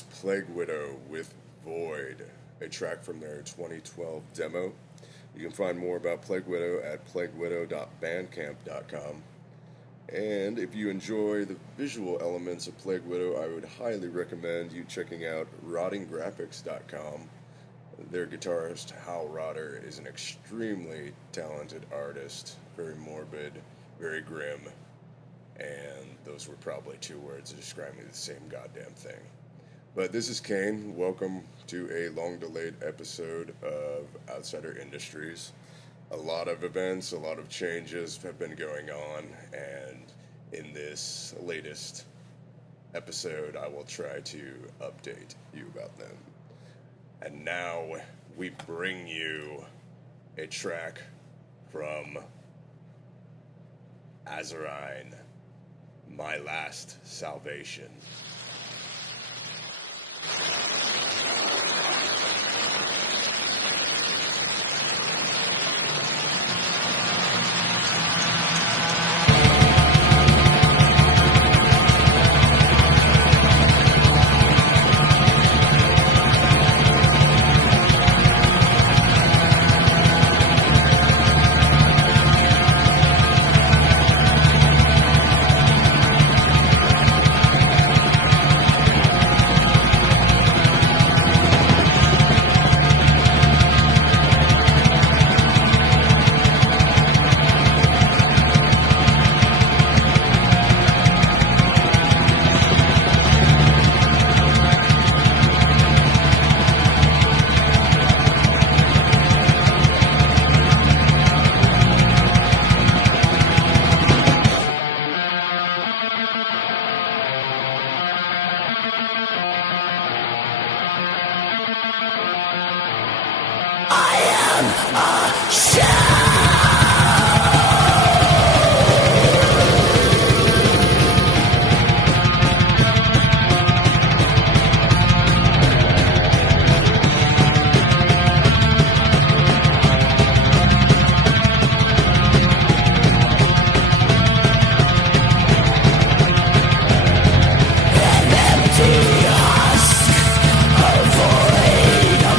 is Plague Widow with Void, a track from their 2012 demo. You can find more about Plague Widow at plaguewidow.bandcamp.com. And if you enjoy the visual elements of Plague Widow, I would highly recommend you checking out rottinggraphics.com. Their guitarist, Hal Rotter, is an extremely talented artist, very morbid, very grim, and those were probably two words describing the same goddamn thing. But this is Kane. Welcome to a long-delayed episode of Outsider Industries. A lot of events, a lot of changes have been going on, and in this latest episode, I will try to update you about them. And now we bring you a track from Azerine, My Last Salvation.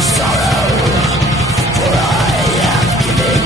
Sorrow, for I have given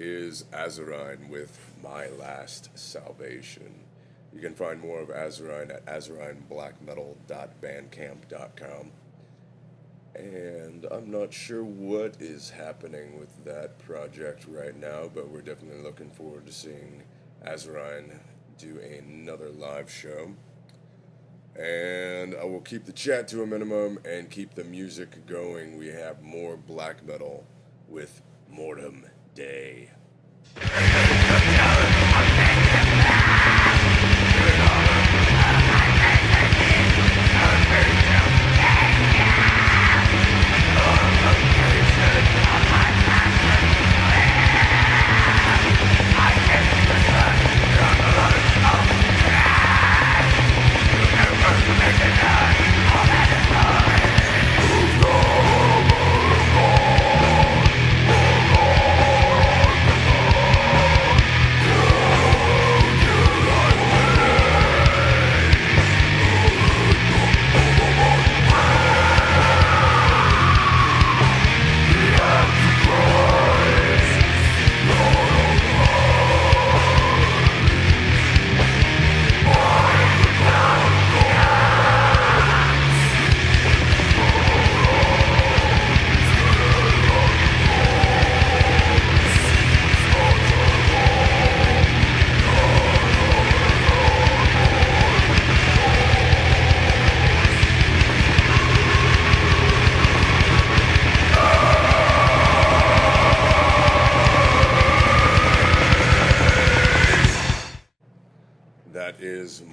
is Azerine with My Last Salvation. You can find more of Azerine at azurineblackmetal.bandcamp.com. And I'm not sure what is happening with that project right now, but we're definitely looking forward to seeing Azerine do another live show. And I will keep the chat to a minimum and keep the music going. We have more black metal with Mortem Day.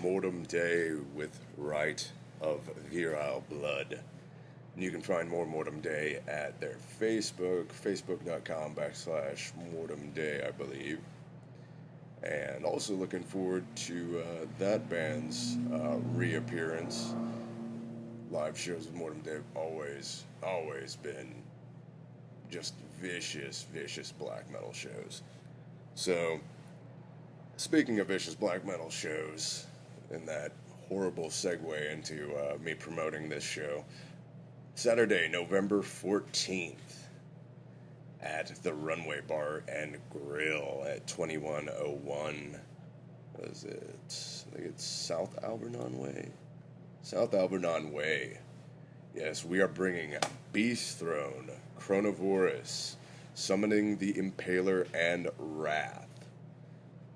Mortem Day with Rite of Virile Blood. And you can find more Mortem Day at their Facebook, facebook.com/Mortem Day, I believe. And also looking forward to that band's reappearance. Live shows with Mortem Day have always been just vicious black metal shows. So, speaking of vicious black metal shows, and that horrible segue into me promoting this show, Saturday, November 14th, at the Runway Bar and Grill at 2101, what is it? I think it's South Alvernon Way? South Alvernon Way. Yes, we are bringing Beast Throne, Chronovorus, Summoning the Impaler, and Wrath.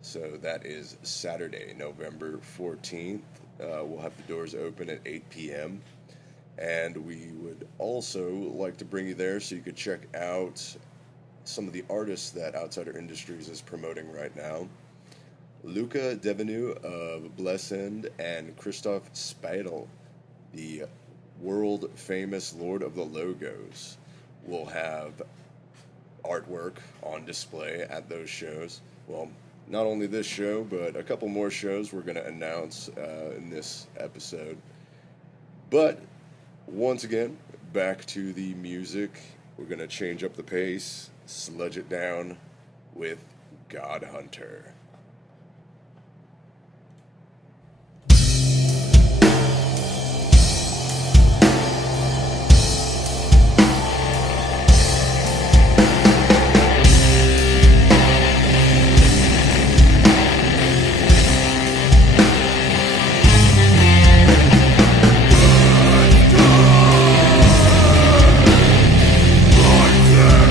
So that is Saturday, November 14th. We'll have the doors open at 8 p.m. And we would also like to bring you there so you could check out some of the artists that Outsider Industries is promoting right now. Luca Devenu of Blessend and Christoph Speidel, the world-famous Lord of the Logos, will have artwork on display at those shows. Well, not only this show, but a couple more shows we're going to announce in this episode. But, once again, back to the music. We're going to change up the pace, sludge it down with Godhunter. Yeah.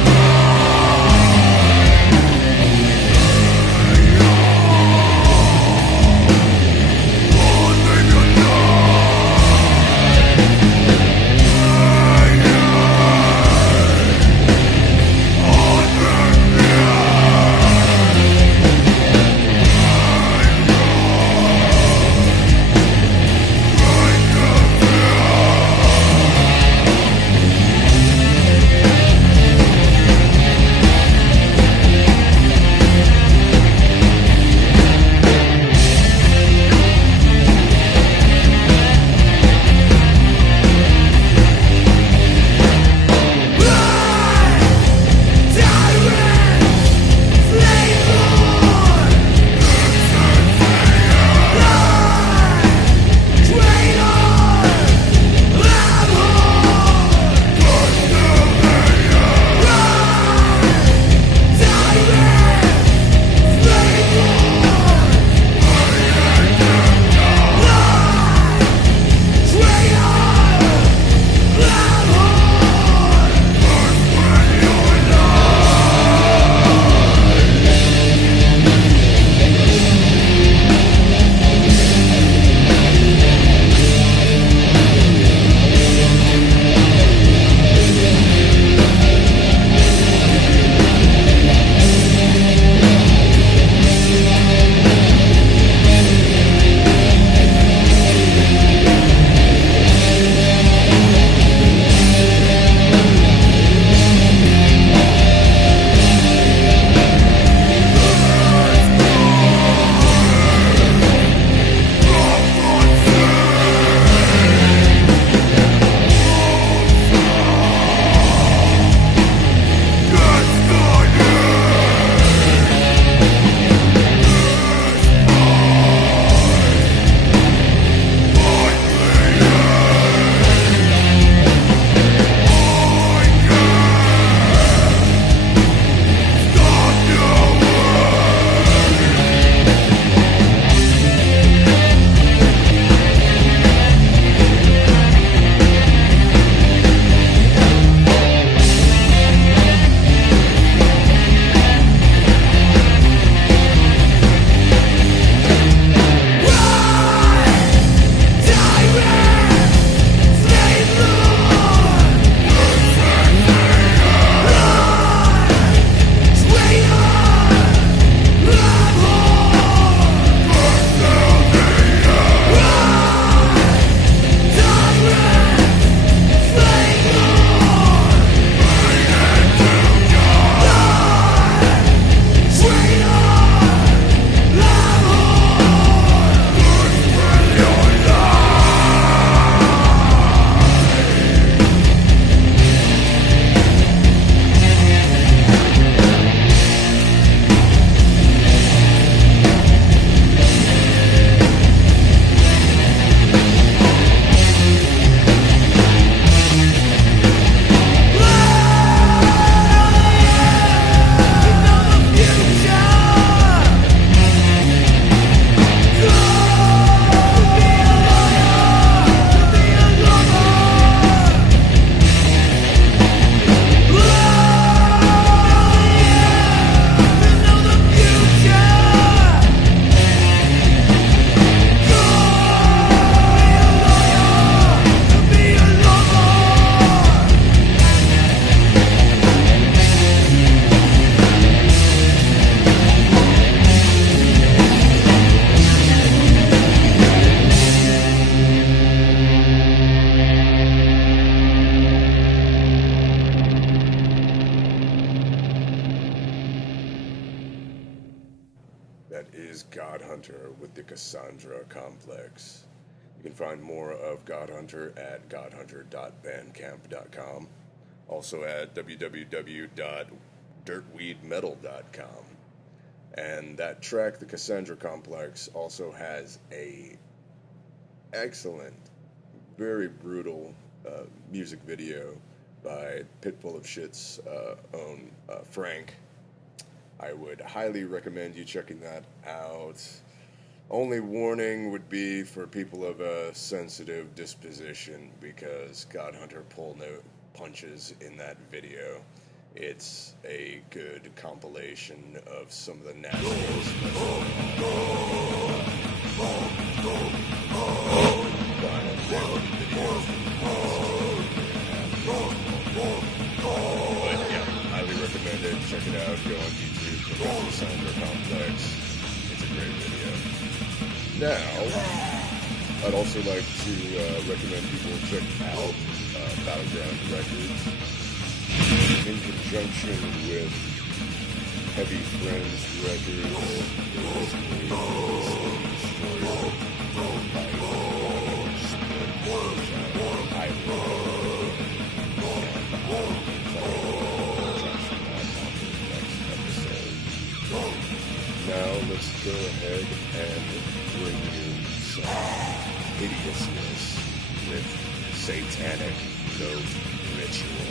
Godhunter with the Cassandra complex. You can find more of Godhunter at godhunter.bandcamp.com. Also at www.dirtweedmetal.com. And that track, the Cassandra complex, also has a excellent, very brutal music video by Pitful of Shit's own Frank. I would highly recommend you checking that out. Only warning would be for people of a sensitive disposition, because Godhunter pull no punches in that video. It's a good compilation of some of the nastiest but yeah, highly recommend it. Check it out. Go on YouTube. Look up the Cassandra complex. It's a great video. Now, I'd also like to recommend people check out Battleground Records in conjunction with Heavy Friends Records. Now let's go ahead and bring you some hideousness with Satanic Goat Ritual.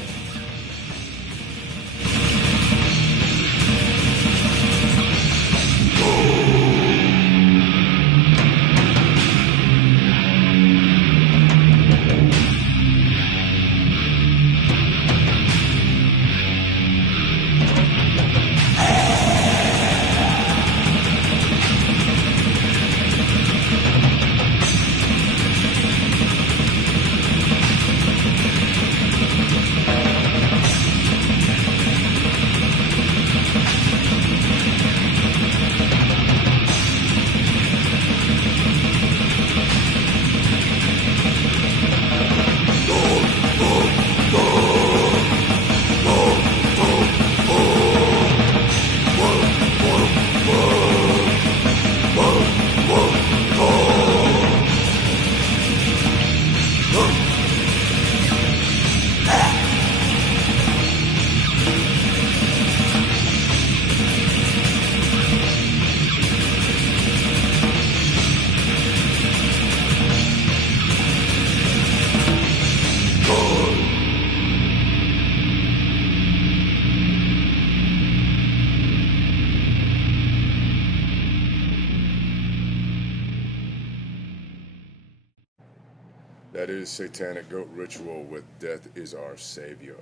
That is Satanic Goat Ritual with Death is Our Saviour.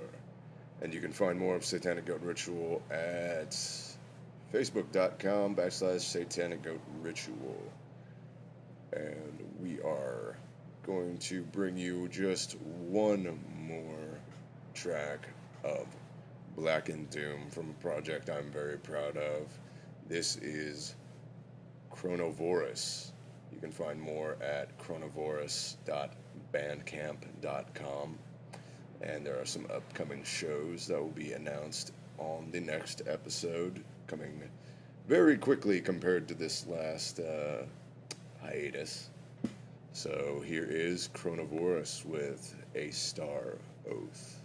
And you can find more of Satanic Goat Ritual at facebook.com/Satanic Goat Ritual. And we are going to bring you just one more track of Black and Doom from a project I'm very proud of. This is Chronovorus. You can find more at chronovorus.bandcamp.com. And there are some upcoming shows that will be announced on the next episode, coming very quickly compared to this last hiatus. So here is Chronovorus with A Star Oath.